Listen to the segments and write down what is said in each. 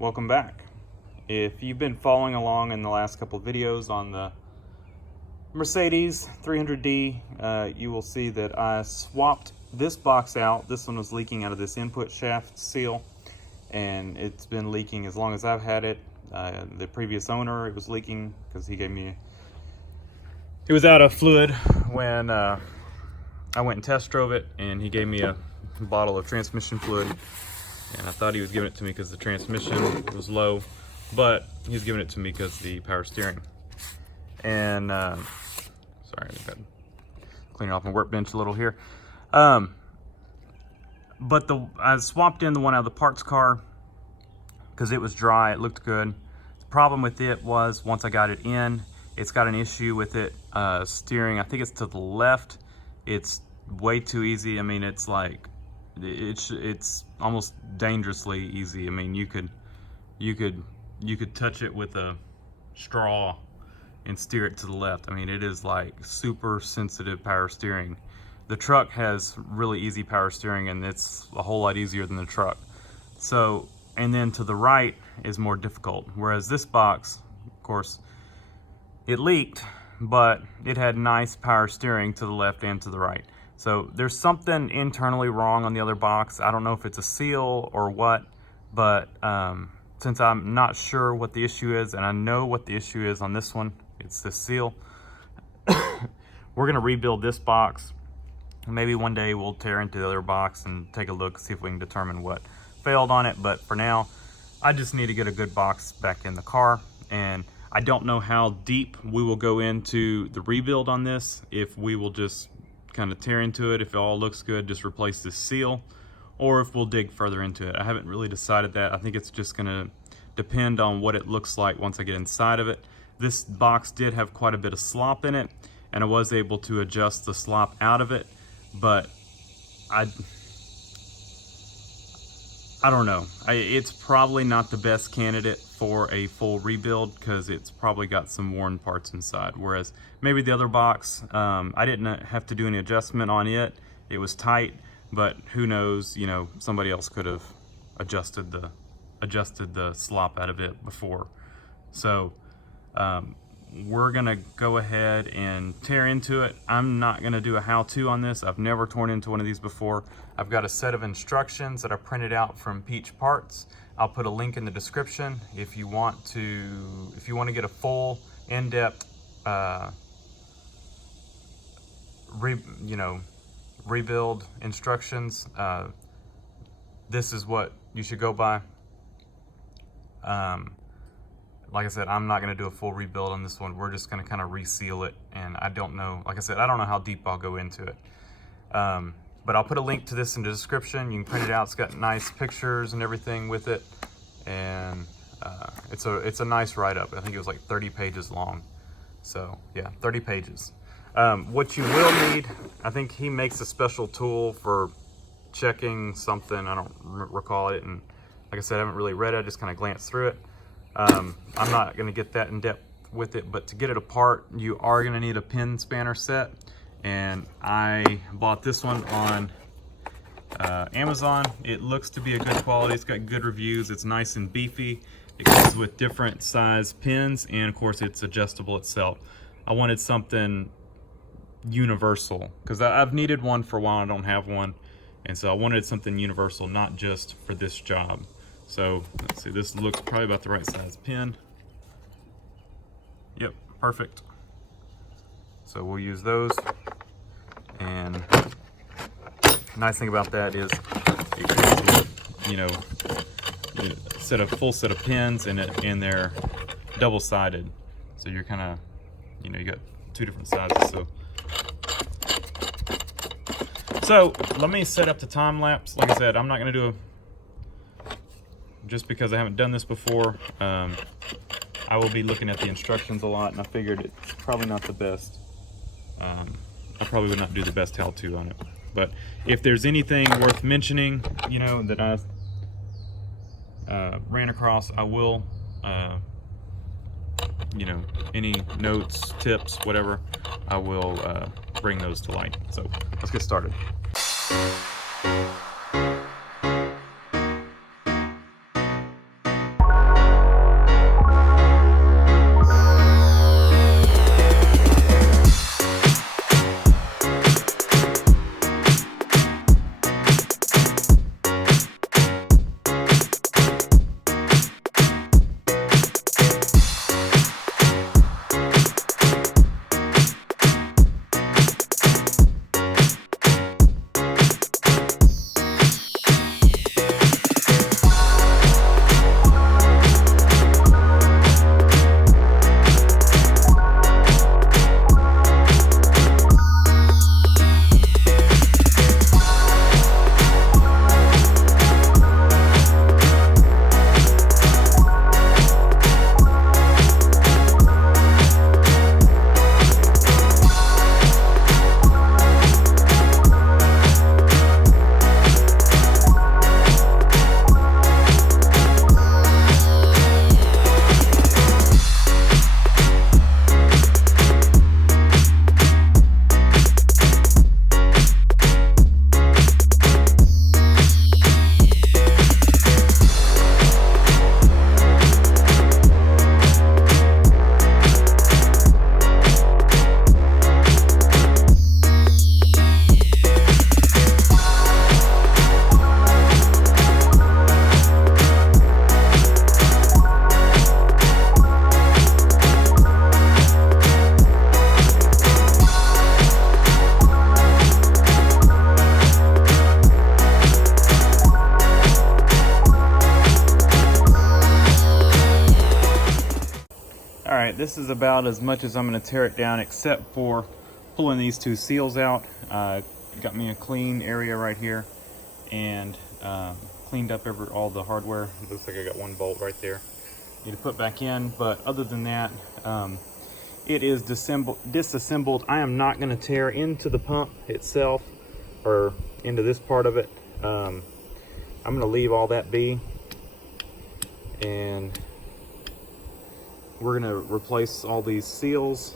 welcome back. If you've been following along in the last couple of videos on the Mercedes 300D, you will see that I swapped this box out. This one was leaking out of this input shaft seal, and it's been leaking as long as I've had it. The previous owner, it was leaking because he gave me it was out of fluid when I went and test drove it, and he gave me a bottle of transmission fluid, and I thought he was giving it to me because the transmission was low, but he was giving it to me because the power steering. And sorry, I've got to clean off my workbench a little here. But I swapped in the one out of the parts car because it was dry, it looked good. The problem with it was once I got it in, it's got an issue with it steering. I think it's to the left. It's way too easy. I mean, it's like it's almost dangerously easy. I mean, you could touch it with a straw and steer it to the left. I mean, it is like super sensitive power steering. The truck has really easy power steering, and it's a whole lot easier than the truck. So, and then to the right is more difficult. Whereas this box, of course, it leaked, but it had nice power steering to the left and to the right. So there's something internally wrong on the other box. I don't know if it's a seal or what, but since I'm not sure what the issue is, and I know what the issue is on this one, it's the seal. We're gonna rebuild this box. Maybe one day we'll tear into the other box and take a look, see if we can determine what failed on it. But for now, I just need to get a good box back in the car. And I don't know how deep we will go into the rebuild on this, if we will just kind of tear into it, if it all looks good, just replace this seal, or if we'll dig further into it. I haven't really decided that. I think it's just gonna depend on what it looks like once I get inside of it. This box did have quite a bit of slop in it, and I was able to adjust the slop out of it, but I don't know. It's probably not the best candidate for a full rebuild because it's probably got some worn parts inside. Whereas maybe the other box, I didn't have to do any adjustment on it. It was tight, but who knows? You know, somebody else could have adjusted the slop out of it before. So we're gonna go ahead and tear into it. I'm not gonna do a how-to on this. I've never torn into one of these before. I've got a set of instructions that I printed out from Peach Parts. I'll put a link in the description if you want to get a full in-depth rebuild instructions. This is what you should go by. Like I said, I'm not going to do a full rebuild on this one. We're just going to kind of reseal it, and I don't know, like I said, I don't know how deep I'll go into it. But I'll put a link to this in the description. You can print it out. It's got nice pictures and everything with it, and it's a nice write-up. I think it was like 30 pages long. So yeah, 30 pages. What you will need, I think he makes a special tool for checking something. I don't recall it, and like I said, I haven't really read it. I just kind of glanced through it. I'm not going to get that in depth with it, but to get it apart, you are going to need a pin spanner set, and I bought this one on Amazon. It looks to be a good quality. It's got good reviews. It's nice and beefy. It comes with different size pins, and of course it's adjustable itself. I wanted something universal because I've needed one for a while. I don't have one, and so I wanted something universal, not just for this job. So let's see, this looks probably about the right size pin. Yep, perfect. So we'll use those. And nice thing about that is it comes with, you know, a full set of pins in it, and they're double-sided. So you're kind of, you know, you got two different sizes. So let me set up the time lapse. Like I said, I'm not going to do just because I haven't done this before. I will be looking at the instructions a lot, and I figured it's probably not the best. I probably would not do the best how-to on it. But if there's anything worth mentioning, you know, that I ran across, I will, you know, any notes, tips, whatever, I will bring those to light. So let's get started. this is about as much as I'm going to tear it down, except for pulling these two seals out. Got me a clean area right here, and cleaned up all the hardware. It looks like I got one bolt right there. Need to put back in, but other than that, it is disassembled. I am not going to tear into the pump itself or into this part of it. I'm going to leave all that be, and we're going to replace all these seals.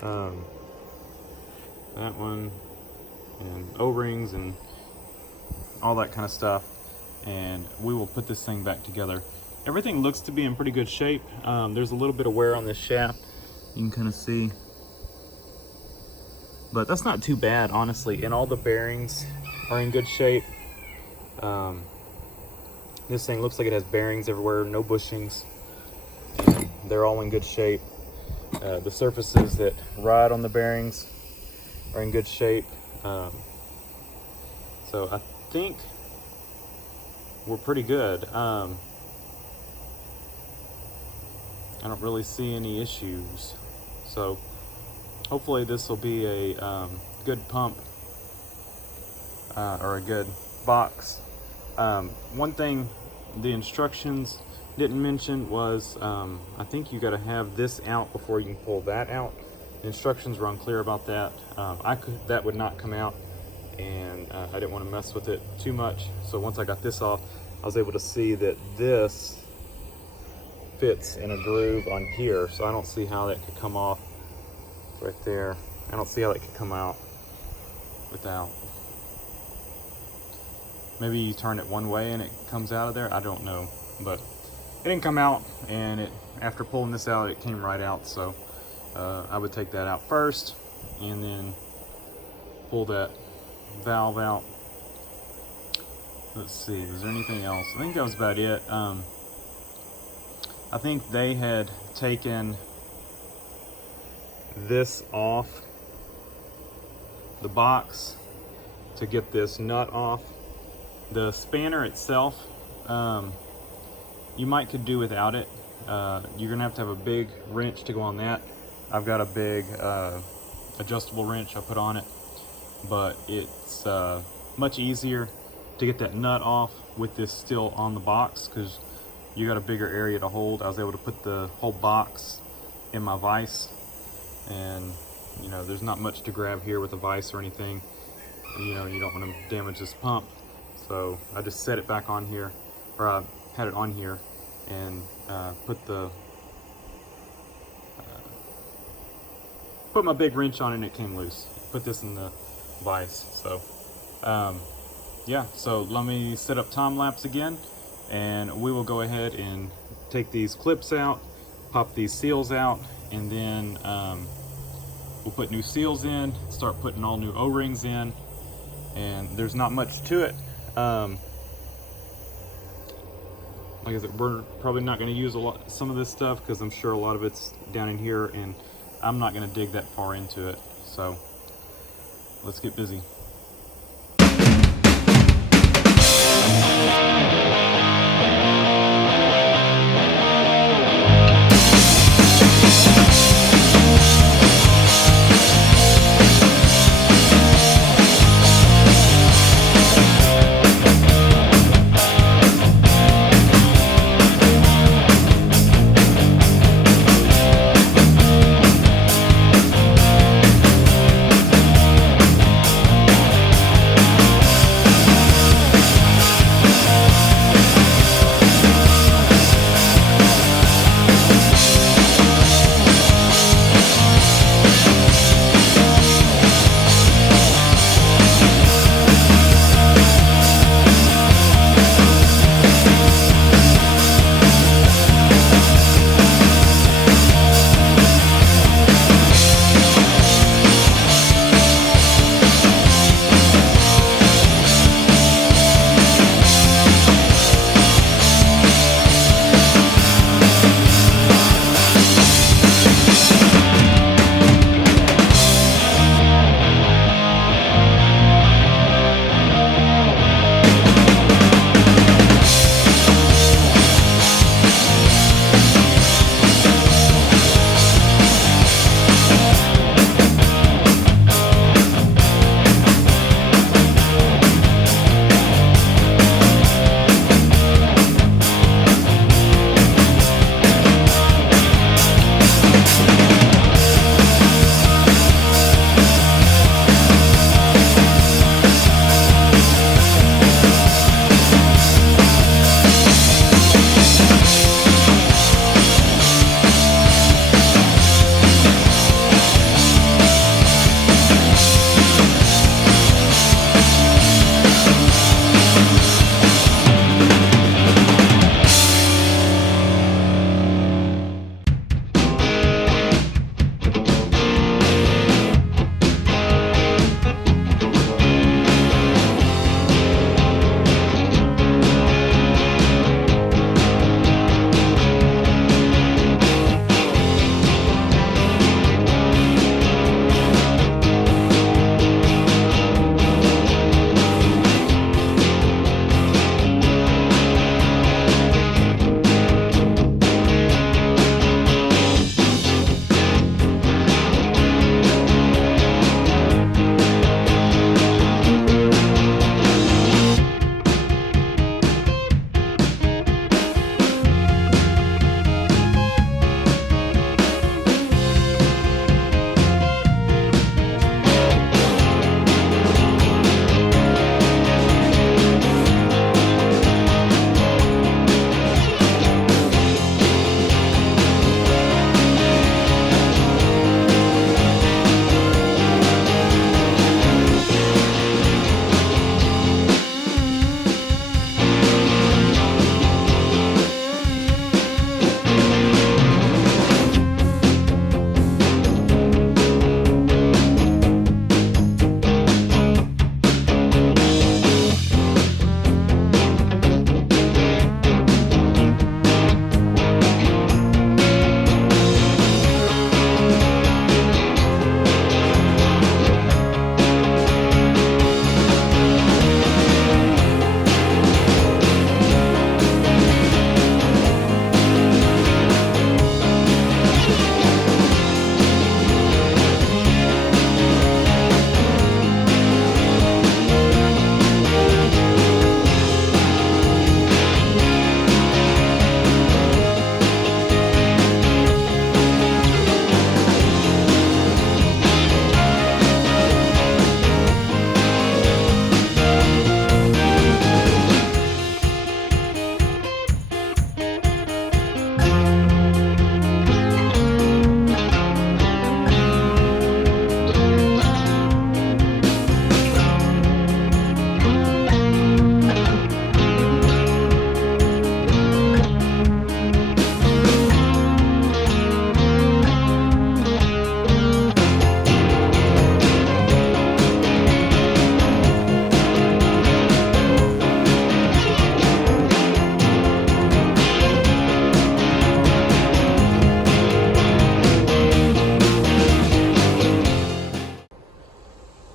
That one, and O-rings and all that kind of stuff, and we will put this thing back together. Everything looks to be in pretty good shape. There's a little bit of wear on this shaft, you can kind of see, but that's not too bad, honestly. And all the bearings are in good shape. This thing looks like it has bearings everywhere, no bushings, and they're all in good shape. The surfaces that ride on the bearings are in good shape. So I think we're pretty good. I don't really see any issues. So hopefully this will be a good pump or a good box. One thing the instructions didn't mention was I think you got to have this out before you can pull that out. The instructions were unclear about that. That would not come out, and I didn't want to mess with it too much. So once I got this off, I was able to see that this fits in a groove on here. So I don't see how that could come off right there. I don't see how that could come out without. Maybe you turn it one way and it comes out of there. I don't know, but it didn't come out, and after pulling this out, it came right out. So I would take that out first and then pull that valve out. Let's see, was there anything else? I think that was about it. I think they had taken this off the box to get this nut off. The spanner itself, you could do without it. You're gonna have to have a big wrench to go on that. I've got a big adjustable wrench I put on it, but it's much easier to get that nut off with this still on the box, because you got a bigger area to hold. I was able to put the whole box in my vise, and you know, there's not much to grab here with a vise or anything. You know, you don't want to damage this pump. So I just set it back on here, or I had it on here, and put my big wrench on it, and it came loose. Put this in the vise. So yeah, so let me set up time lapse again, and we will go ahead and take these clips out, pop these seals out, and then we'll put new seals in, start putting all new O-rings in, and there's not much to it. Like I said, we're probably not going to use some of this stuff, because I'm sure a lot of it's down in here, and I'm not going to dig that far into it. So let's get busy.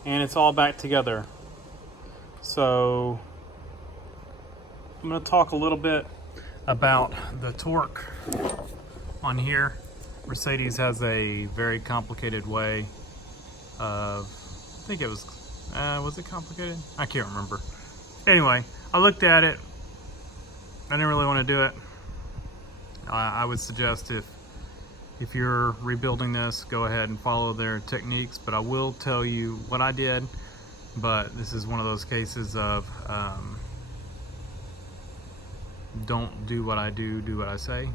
and it's all back together. So I'm going to talk a little bit about the torque on here. Mercedes has a very complicated way of, I think it was it complicated? I can't remember. Anyway, I looked at it. I didn't really want to do it. I would suggest if you're rebuilding this, go ahead and follow their techniques, but I will tell you what I did. But this is one of those cases of don't do what I do, do what I say.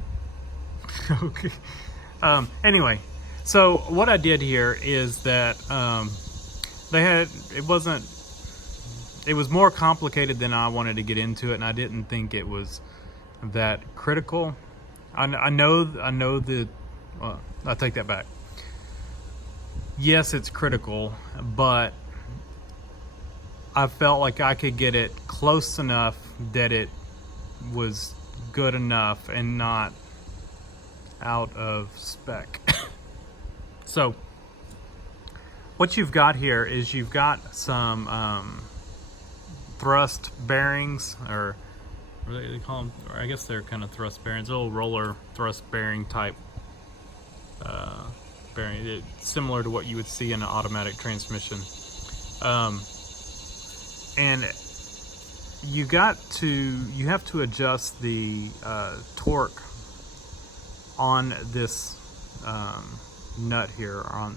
Okay. Anyway, so what I did here is that it was more complicated than I wanted to get into it, and I didn't think it was that critical. I know that, well, I take that back. Yes, it's critical, but I felt like I could get it close enough that it was good enough and not out of spec. So what you've got here is you've got some thrust bearings, or what do they call them? Or I guess they're kind of thrust bearings, little roller thrust bearing type bearing, similar to what you would see in an automatic transmission. And you have to adjust the torque on this nut here, on,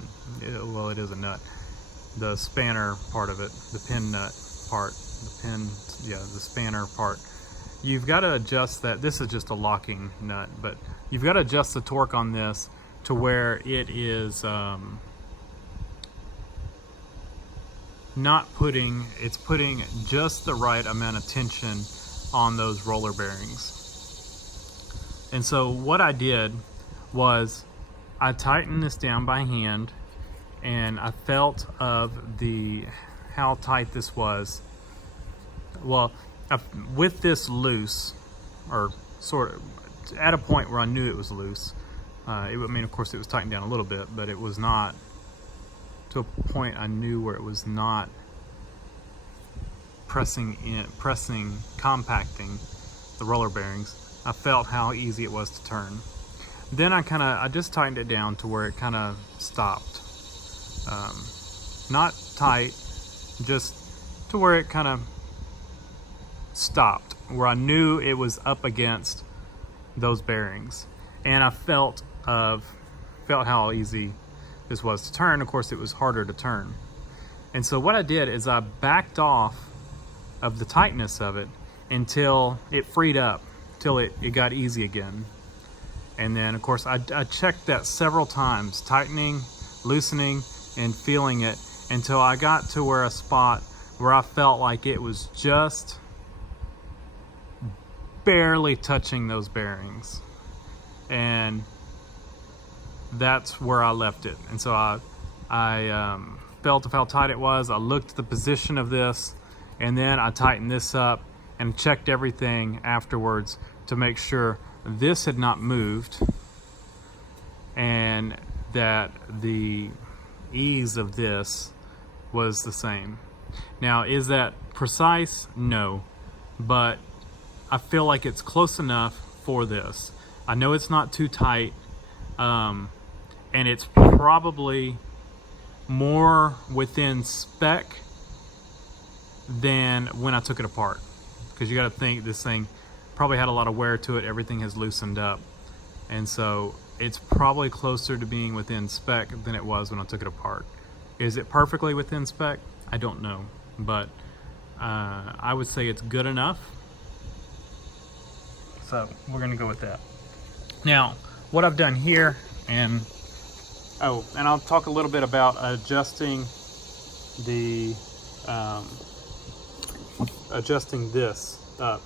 well, it is a nut, the spanner part of it, the pin nut part, the spanner part. You've got to adjust that. This is just a locking nut, but you've got to adjust the torque on this to where it is it's putting just the right amount of tension on those roller bearings. And so what I did was I tightened this down by hand, and I felt of how tight this was. Well, with this loose, or sort of at a point where I knew it was loose. I mean, of course, it was tightened down a little bit, but it was not to a point I knew where it was not compacting the roller bearings. I felt how easy it was to turn. Then I just tightened it down to where it kind of stopped. Not tight, just to where it kind of stopped, where I knew it was up against those bearings. And I felt how easy this was to turn. Of course, it was harder to turn. And so what I did is I backed off of the tightness of it until it freed up, till it got easy again. And then, of course, I checked that several times, tightening, loosening, and feeling it, until I got to a spot where I felt like it was just barely touching those bearings. And that's where I left it. And so I felt of how tight it was. I looked at the position of this, and then I tightened this up and checked everything afterwards to make sure this had not moved and that the ease of this was the same. Now, is that precise? No, but I feel like it's close enough for this. I know it's not too tight, and it's probably more within spec than when I took it apart, because you got to think this thing probably had a lot of wear to it. Everything has loosened up, and so it's probably closer to being within spec than it was when I took it apart. Is it perfectly within spec? I don't know, but I would say it's good enough. So we're gonna go with that. Now, what I've done here, and I'll talk a little bit about adjusting this up.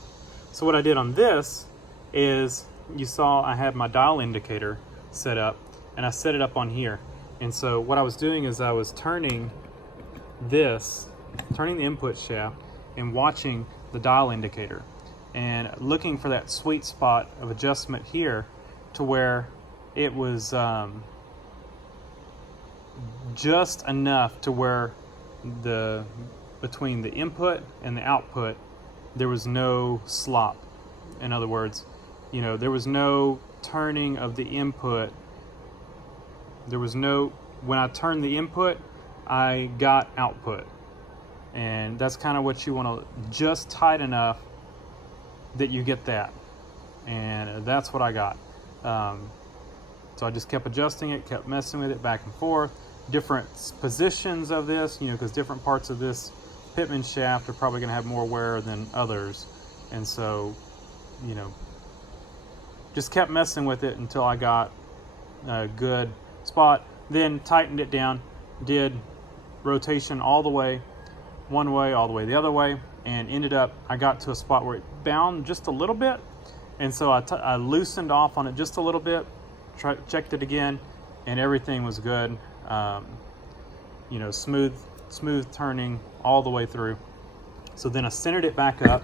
So what I did on this is, you saw I had my dial indicator set up, and I set it up on here. And so what I was doing is I was turning the input shaft and watching the dial indicator and looking for that sweet spot of adjustment here to where it was just enough to where between the input and the output, there was no slop. In other words, you know, there was no turning of the input. There was no, when I turned the input, I got output. And that's kind of what you want to, just tight enough that you get that. And that's what I got. So I just kept adjusting it, kept messing with it back and forth. Different positions of this, you know, because different parts of this pitman shaft are probably going to have more wear than others. And so, you know, just kept messing with it until I got a good spot. Then tightened it down, did rotation all the way, one way, all the way the other way, and ended up, I got to a spot where it bound just a little bit. And so I loosened off on it just a little bit, checked it again, and everything was good. You know, smooth turning all the way through. So then I centered it back up.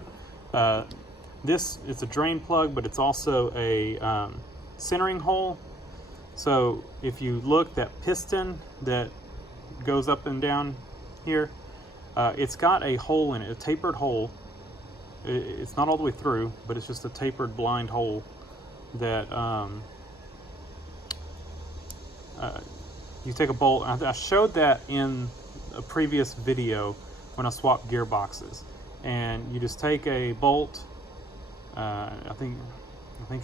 This is a drain plug, but it's also a centering hole. So if you look, that piston that goes up and down here, it's got a hole in it, a tapered hole. It's not all the way through, but it's just a tapered blind hole that you take a bolt. I showed that in a previous video when I swapped gearboxes. And you just take a bolt. I think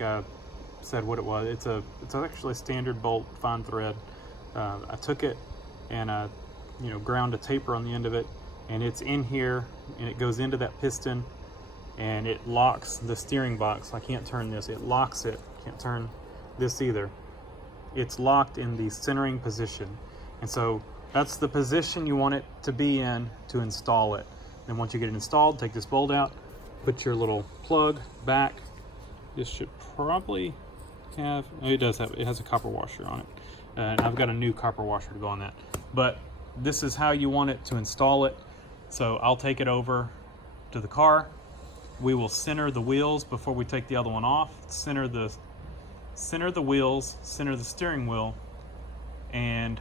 I said what it was. It's actually a standard bolt, fine thread. I took it and I, you know, ground a taper on the end of it, and it's in here, and it goes into that piston, and it locks the steering box. I can't turn this. It locks it. Can't turn this either. It's locked in the centering position, and so that's the position you want it to be in to install it. And once you get it installed, take this bolt out, put your little plug back. This should probably have, it has a copper washer on it. And I've got a new copper washer to go on that. But this is how you want it to install it. So I'll take it over to the car. We will center the wheels before we take the other one off. Center the wheels, center the steering wheel, and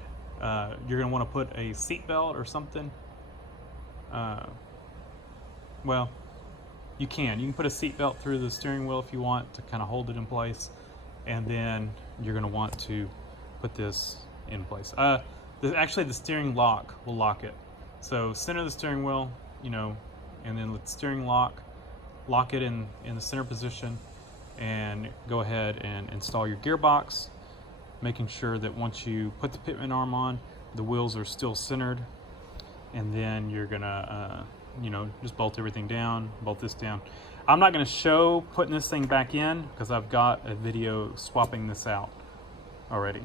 you're gonna want to put a seat belt or something. Well, you can put a seat belt through the steering wheel if you want to kind of hold it in place, and then you're going to want to put this in place. Actually, the steering lock will lock it. So center the steering wheel, you know, and then let the steering lock it in the center position, and go ahead and install your gearbox, making sure that once you put the pitman arm on, the wheels are still centered. And then you're gonna, you know, just bolt everything down, bolt this down. I'm not gonna show putting this thing back in because I've got a video swapping this out already.